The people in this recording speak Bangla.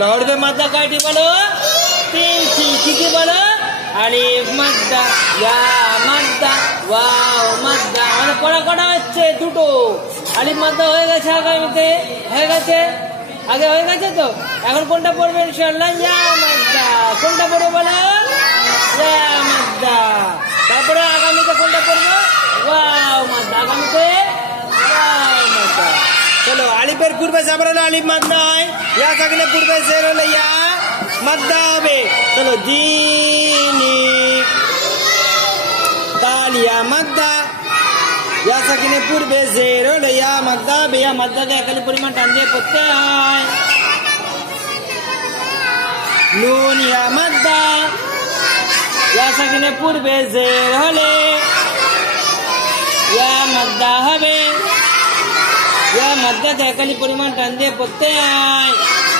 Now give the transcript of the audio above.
হরফে মাদ্দা কয়টি বলো? 3টি। কি কি বলো? আলিফ মাদ্দা, ইয়া মাদ্দা, ওয়াও মাদ্দা। আমাদের পড়া কটা হচ্ছে? 2টো। আলিফ মাদ্দা হয়ে গেছে, আগামীতে হয়ে গেছে, আগে হয়ে গেছে তো। এখন কোনটা পড়বে ইনশাআল্লাহ? ইয়া মাদ্দা। কোনটা পড়বে বলো? ইয়া মাদ্দা। তারপরে আগামীতে কোনটা পড়বো? ওয়াও মাদ্দা। আগামীতে ওয়াও মাদ্দা। চলো, আলিফের পূর্বে জাবর হলে আলিফ মাদ্দা হয়, ইয়া সাকিনের পূর্বে জের হলে ইয়া মাদ্দা হবে। চলো, জিনি দাল ইয়া মাদ্দা, ইয়া সাকিনের পূর্বে জের হলে ইয়া মাদ্দা হবে। ইয়া মাদ্দাকে একালি পরিমাণ টান দিয়ে পড়তে হয়। নুন ইয়া মাদ্দা, ইয়া সাকিনের পূর্বে জের হলে ইয়া মাদ্দা হবে। ইয়া মাদ্দাকে একালি পরিমাণ টান দিয়ে পড়তে হয়।